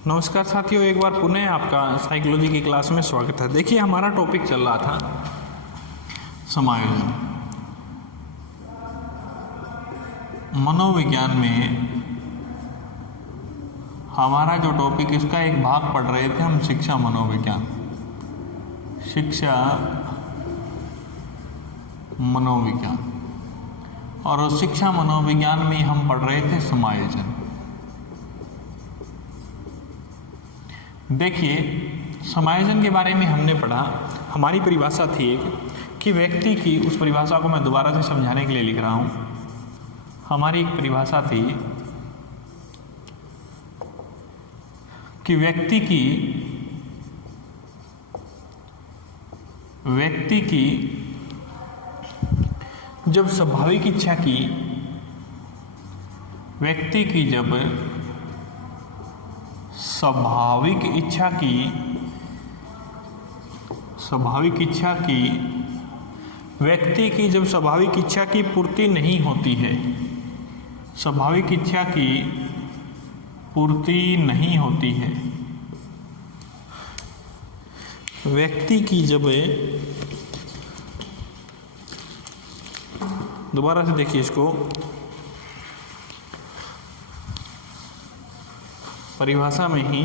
नमस्कार साथियों, एक बार पुनः आपका साइकोलॉजी की क्लास में स्वागत है। देखिए, हमारा टॉपिक चल रहा था समायोजन। मनोविज्ञान में हमारा जो टॉपिक, इसका एक भाग पढ़ रहे थे हम, शिक्षा मनोविज्ञान। शिक्षा मनोविज्ञान, और उस शिक्षा मनोविज्ञान में हम पढ़ रहे थे समायोजन। देखिए, समायोजन के बारे में हमने पढ़ा। हमारी परिभाषा थी एक कि व्यक्ति की, उस परिभाषा को मैं दोबारा से समझाने के लिए लिख रहा हूँ। हमारी एक परिभाषा थी कि व्यक्ति की जब स्वाभाविक इच्छा की, व्यक्ति की जब स्वाभाविक इच्छा की व्यक्ति की जब स्वाभाविक इच्छा की पूर्ति नहीं होती है, स्वाभाविक इच्छा की पूर्ति नहीं होती है, व्यक्ति की जब, दोबारा से देखिए इसको, परिभाषा में ही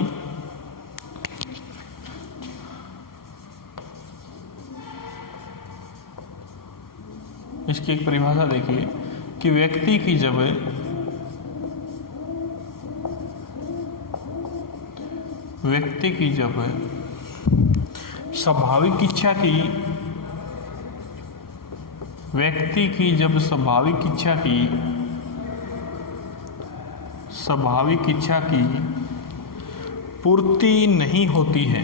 इसकी एक परिभाषा देखिए कि व्यक्ति की जब स्वाभाविक इच्छा की, व्यक्ति की जब स्वाभाविक इच्छा की पूर्ति नहीं होती है,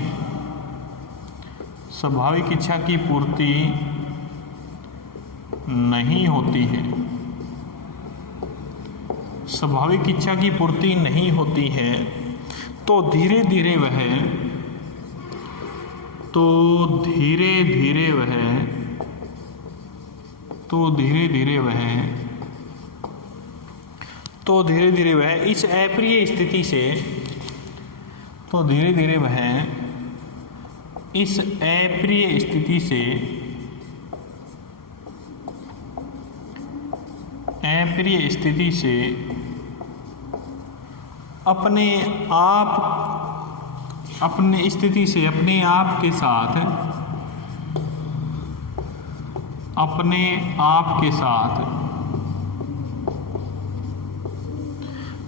स्वाभाविक इच्छा की पूर्ति नहीं होती है, स्वाभाविक इच्छा की पूर्ति नहीं होती है, तो धीरे धीरे वह इस अप्रिय स्थिति से,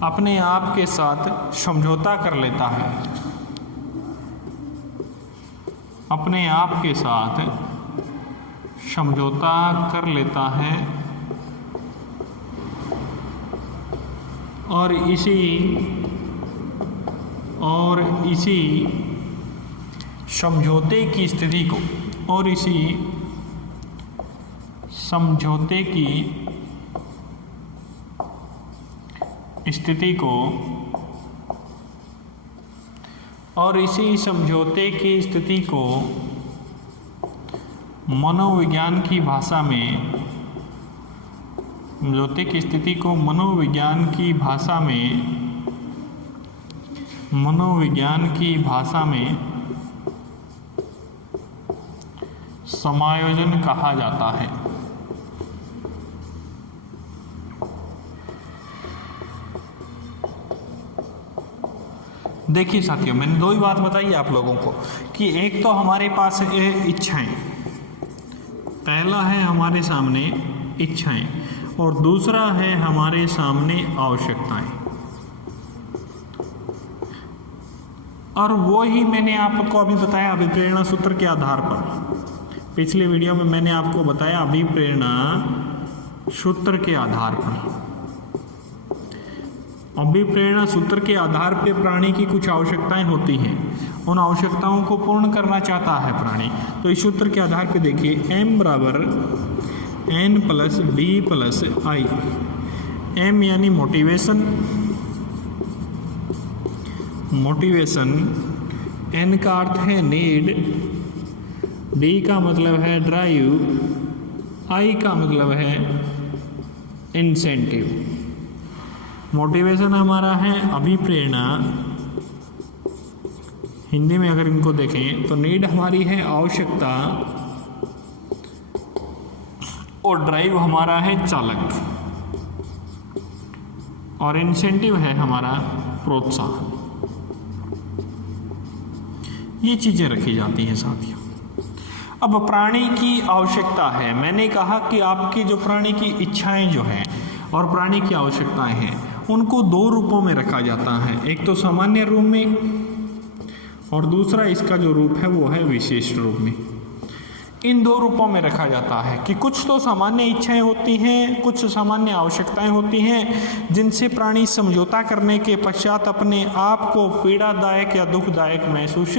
अपने आप के साथ समझौता कर लेता है, अपने आप के साथ समझौता कर लेता है, और इसी समझौते की स्थिति को मनोविज्ञान की भाषा में समायोजन कहा जाता है। देखिए साथियों, मैंने दो ही बात बताई आप लोगों को कि एक तो हमारे पास है इच्छाएं, पहला है हमारे सामने इच्छाएं, और दूसरा है हमारे सामने आवश्यकताएं। और वो ही मैंने आपको अभी बताया अभिप्रेरणा सूत्र के आधार पर। पिछले वीडियो में मैंने आपको बताया अभिप्रेरणा सूत्र के आधार पर। अभिप्रेरणा सूत्र के आधार पर प्राणी की कुछ आवश्यकताएं होती हैं, उन आवश्यकताओं को पूर्ण करना चाहता है प्राणी। तो इस सूत्र के आधार पर देखिए, m बराबर n plus d plus i। m यानी मोटिवेशन, n का अर्थ है नीड, d का मतलब है ड्राइव, i का मतलब है इंसेंटिव। मोटिवेशन हमारा है अभिप्रेरणा, हिंदी में अगर इनको देखें तो नीड हमारी है आवश्यकता और ड्राइव हमारा है चालक और इंसेंटिव है हमारा प्रोत्साहन। ये चीजें रखी जाती हैं साथियों। अब प्राणी की आवश्यकता है, मैंने कहा कि आपकी जो प्राणी की इच्छाएं जो हैं और प्राणी की आवश्यकताएं हैं उनको दो रूपों में रखा जाता है, एक तो सामान्य रूप में और दूसरा इसका जो रूप है वो है विशेष रूप में। इन दो रूपों में रखा जाता है कि कुछ तो सामान्य इच्छाएं होती हैं, कुछ सामान्य आवश्यकताएं होती हैं जिनसे प्राणी समझौता करने के पश्चात अपने आप को पीड़ादायक या दुखदायक महसूस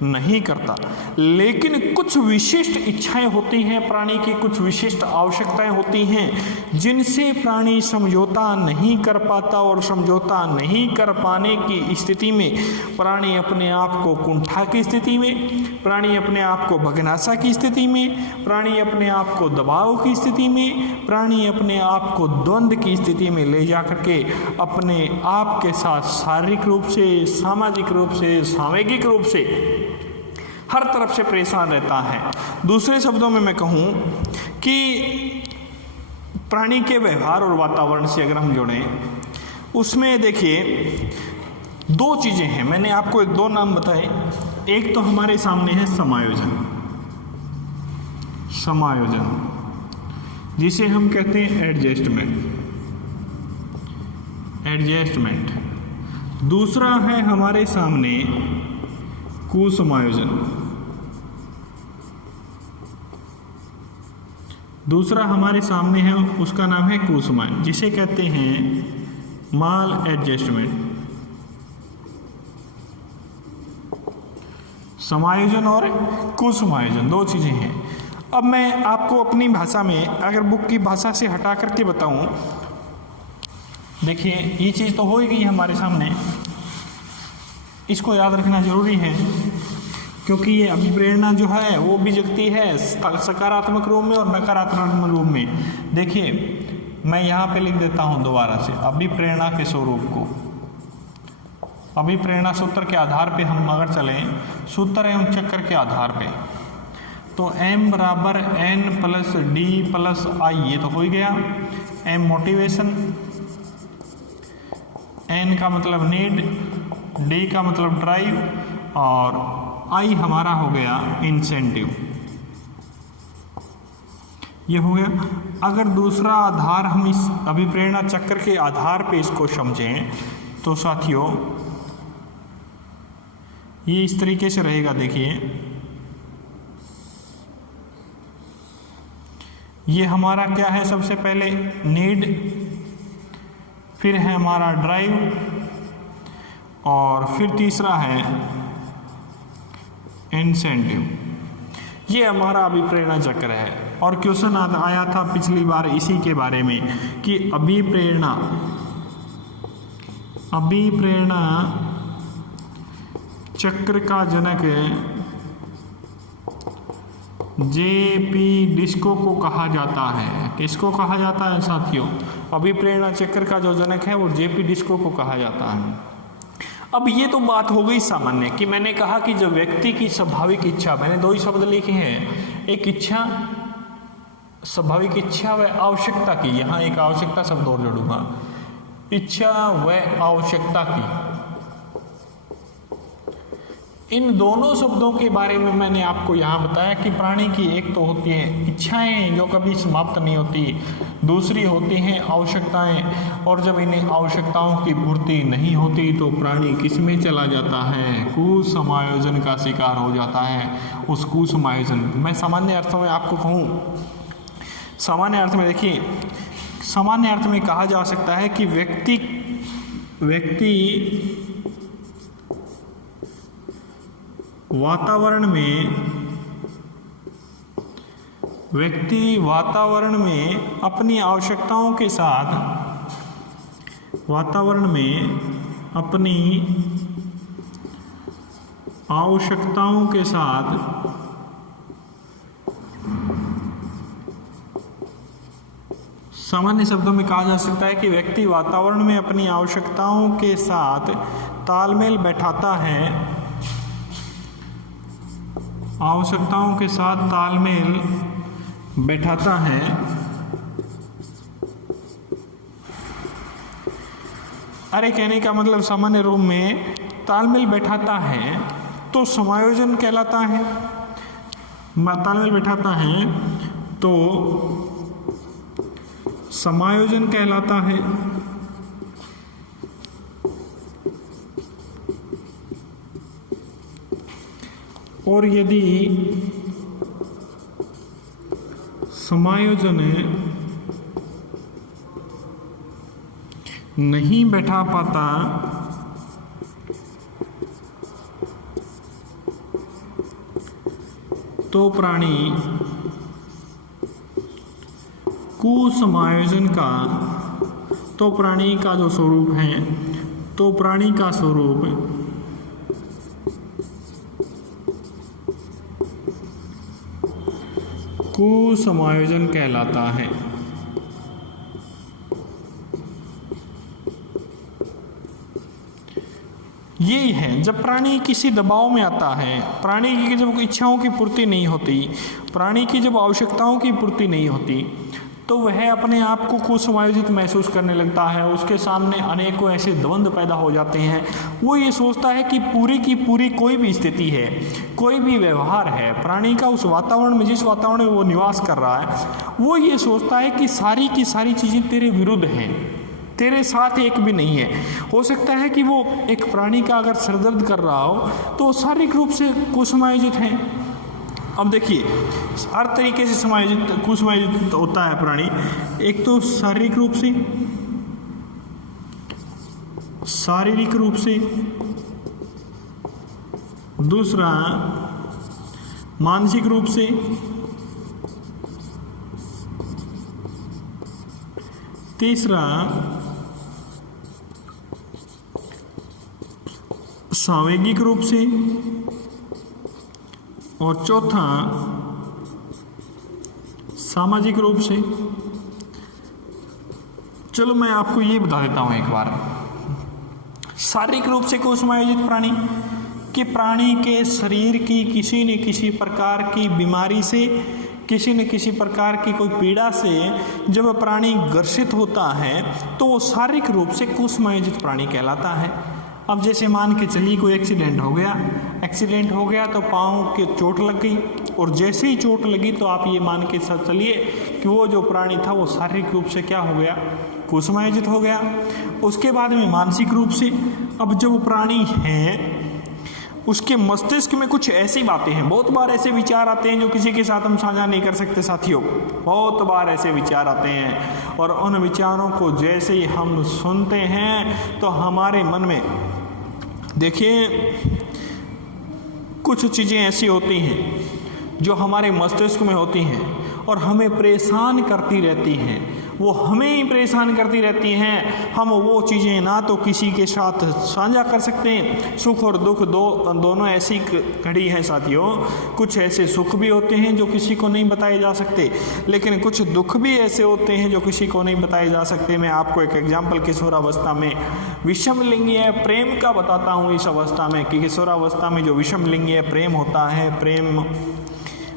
नहीं करता। लेकिन कुछ विशिष्ट इच्छाएं होती हैं प्राणी की, कुछ विशिष्ट आवश्यकताएं होती हैं जिनसे प्राणी समझौता नहीं कर पाता और समझौता नहीं कर पाने की स्थिति में प्राणी अपने आप को कुंठा की स्थिति में, प्राणी अपने आप को भगनासा की स्थिति में, प्राणी अपने आप को दबाव की स्थिति में, प्राणी अपने आप को द्वंद्व की स्थिति में ले जा करके अपने आप के साथ शारीरिक रूप से, सामाजिक रूप से, सामूहिक रूप से हर तरफ से परेशान रहता है। दूसरे शब्दों में मैं कहूँ कि प्राणी के व्यवहार और वातावरण से अगर हम जोड़ें उसमें देखिए दो चीज़ें हैं, मैंने आपको दो नाम बताए। एक तो हमारे सामने है समायोजन, समायोजन जिसे हम कहते हैं एडजस्टमेंट। दूसरा है हमारे सामने कुसमायोजन, दूसरा हमारे सामने है उसका नाम है कुसमायोजन जिसे कहते हैं माल एडजस्टमेंट। समायोजन और कुसमायोजन दो चीजें हैं। अब मैं आपको अपनी भाषा में अगर बुक की भाषा से हटा करके बताऊं, देखिए ये चीज़ तो हो ही गई हमारे सामने, इसको याद रखना जरूरी है क्योंकि ये अभिप्रेरणा जो है वो भी जगती है सकारात्मक रूप में और नकारात्मक रूप में। देखिए मैं यहाँ पे लिख देता हूँ दोबारा से अभिप्रेरणा के स्वरूप को। अभिप्रेरणा सूत्र के आधार पे हम अगर चलें, सूत्र एवं चक्र के आधार पे, तो m बराबर n प्लस डी प्लस आई, ये तो हो ही गया। m मोटिवेशन, n का मतलब नीड, डी का मतलब ड्राइव और आई हमारा हो गया इंसेंटिव। ये हो गया। अगर दूसरा आधार हम इस अभिप्रेरणा चक्र के आधार पे इसको समझें तो साथियों ये इस तरीके से रहेगा। देखिए ये हमारा क्या है, सबसे पहले नीड, फिर है हमारा ड्राइव और फिर तीसरा है इंसेंटिव। ये हमारा अभिप्रेरणा चक्र है। और क्वेश्चन आया था पिछली बार इसी के बारे में कि अभिप्रेरणा चक्र का जनक जेपी डिस्को को कहा जाता है। किसको कहा जाता है साथियों? अभिप्रेरणा चक्र का जो जनक है वो जेपी डिस्को को कहा जाता है। अब ये तो बात हो गई सामान्य कि मैंने कहा कि जब व्यक्ति की स्वाभाविक इच्छा, मैंने दो ही शब्द लिखे हैं, एक इच्छा, स्वाभाविक इच्छा व आवश्यकता की, यहाँ एक आवश्यकता शब्द और जोड़ूंगा, इच्छा व आवश्यकता की। इन दोनों शब्दों के बारे में मैंने आपको यहाँ बताया कि प्राणी की एक तो होती है इच्छाएं जो कभी समाप्त नहीं होती, दूसरी होती हैं आवश्यकताएं, और जब इन्हें आवश्यकताओं की पूर्ति नहीं होती तो प्राणी किसमें चला जाता है? कुसमायोजन का शिकार हो जाता है। उस कुसमायोजन, मैं सामान्य अर्थों में आपको कहूँ, सामान्य अर्थ में देखिए, सामान्य अर्थ में कहा जा सकता है कि व्यक्ति वातावरण में अपनी आवश्यकताओं के साथ, वातावरण में अपनी आवश्यकताओं के साथ सामान्य शब्दों में कहा जा सकता है कि व्यक्ति वातावरण में अपनी आवश्यकताओं के साथ तालमेल बैठाता है आवश्यकताओं के साथ तालमेल बैठाता है, अरे कहने का मतलब सामान्य रूप में तालमेल बैठाता है तो समायोजन कहलाता है। तालमेल बैठाता है तो समायोजन कहलाता है। और यदि समायोजन नहीं बैठा पाता तो प्राणी कुसमायोजन का, तो प्राणी का जो स्वरूप है, तो प्राणी का स्वरूप कुसमायोजन कहलाता है। यही है जब प्राणी किसी दबाव में आता है, प्राणी की जब इच्छाओं की पूर्ति नहीं होती, प्राणी की जब आवश्यकताओं की पूर्ति नहीं होती, तो वह अपने आप को कुसमायोजित महसूस करने लगता है। उसके सामने अनेकों ऐसे द्वंद्व पैदा हो जाते हैं। वो ये सोचता है कि पूरी की पूरी कोई भी स्थिति है, कोई भी व्यवहार है, प्राणी का उस वातावरण में, जिस वातावरण में वो निवास कर रहा है, वो ये सोचता है कि सारी की सारी चीज़ें तेरे विरुद्ध हैं, तेरे साथ एक भी नहीं है। हो सकता है कि वो एक प्राणी का अगर सरदर्द कर रहा हो तो वो शारीरिक रूप से कुसमायोजित है। अब देखिए हर तरीके से समायोजित कुसमायोजित होता है प्राणी। एक तो शारीरिक रूप से, दूसरा मानसिक रूप से, तीसरा सांवेगिक रूप से, और चौथा सामाजिक रूप से। चलो मैं आपको ये बता देता हूं एक बार। शारीरिक रूप से कुसमायोजित प्राणी कि प्राणी के शरीर की किसी न किसी प्रकार की बीमारी से, किसी न किसी प्रकार की कोई पीड़ा से जब प्राणी ग्रसित होता है तो वो शारीरिक रूप से कुसमायोजित प्राणी कहलाता है। अब जैसे मान के चलिए कोई एक्सीडेंट हो गया तो पाँव के चोट लग गई, और जैसे ही चोट लगी तो आप ये मान के चलिए कि वो जो प्राणी था वो शारीरिक रूप से क्या हो गया, कुसमायोजित हो गया। उसके बाद में मानसिक रूप से, अब जो प्राणी है उसके मस्तिष्क में कुछ ऐसी बातें हैं, बहुत बार ऐसे विचार आते हैं जो किसी के साथ हम साझा नहीं कर सकते साथियों। बहुत बार ऐसे विचार आते हैं और उन विचारों को जैसे ही हम सुनते हैं तो हमारे मन में, देखिए कुछ चीज़ें ऐसी होती हैं जो हमारे मस्तिष्क में होती हैं और हमें परेशान करती रहती हैं, वो हमें ही परेशान करती रहती हैं। हम वो चीज़ें ना तो किसी के साथ साझा कर सकते हैं। सुख और दुख दोनों ऐसी घड़ी हैं साथियों। कुछ ऐसे सुख भी होते हैं जो किसी को नहीं बताए जा सकते, लेकिन कुछ दुख भी ऐसे होते हैं जो किसी को नहीं बताए जा सकते। मैं आपको एक एग्जाम्पल किशोरावस्था में विषम लिंगीय प्रेम का बताता हूँ। इस अवस्था में कि किशोरावस्था में जो विषम लिंगीय प्रेम होता है,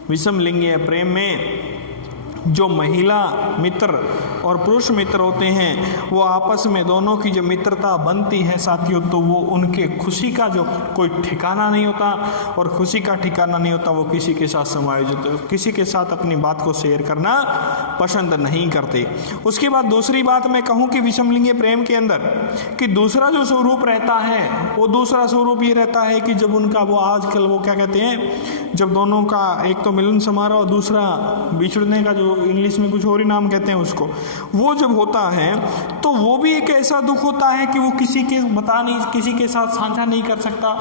विषम लिंगीय प्रेम में जो महिला मित्र और पुरुष मित्र होते हैं वो आपस में दोनों की जो मित्रता बनती है साथियों, तो वो उनके खुशी का जो कोई ठिकाना नहीं होता, और खुशी का ठिकाना नहीं होता वो किसी के साथ समायोजित, किसी के साथ अपनी बात को शेयर करना पसंद नहीं करते। उसके बाद दूसरी बात मैं कहूँ कि विषमलिंगीय प्रेम के अंदर कि दूसरा जो स्वरूप रहता है वो दूसरा स्वरूप ये रहता है कि जब उनका वो आजकल वो क्या कहते हैं, जब दोनों का एक तो मिलन समारोह, दूसरा बिछड़ने का जो इंग्लिश में कुछ और ही नाम कहते हैं उसको, वो जब होता है तो वो भी एक ऐसा दुख होता है कि वो किसी के साथ साझा नहीं कर सकता।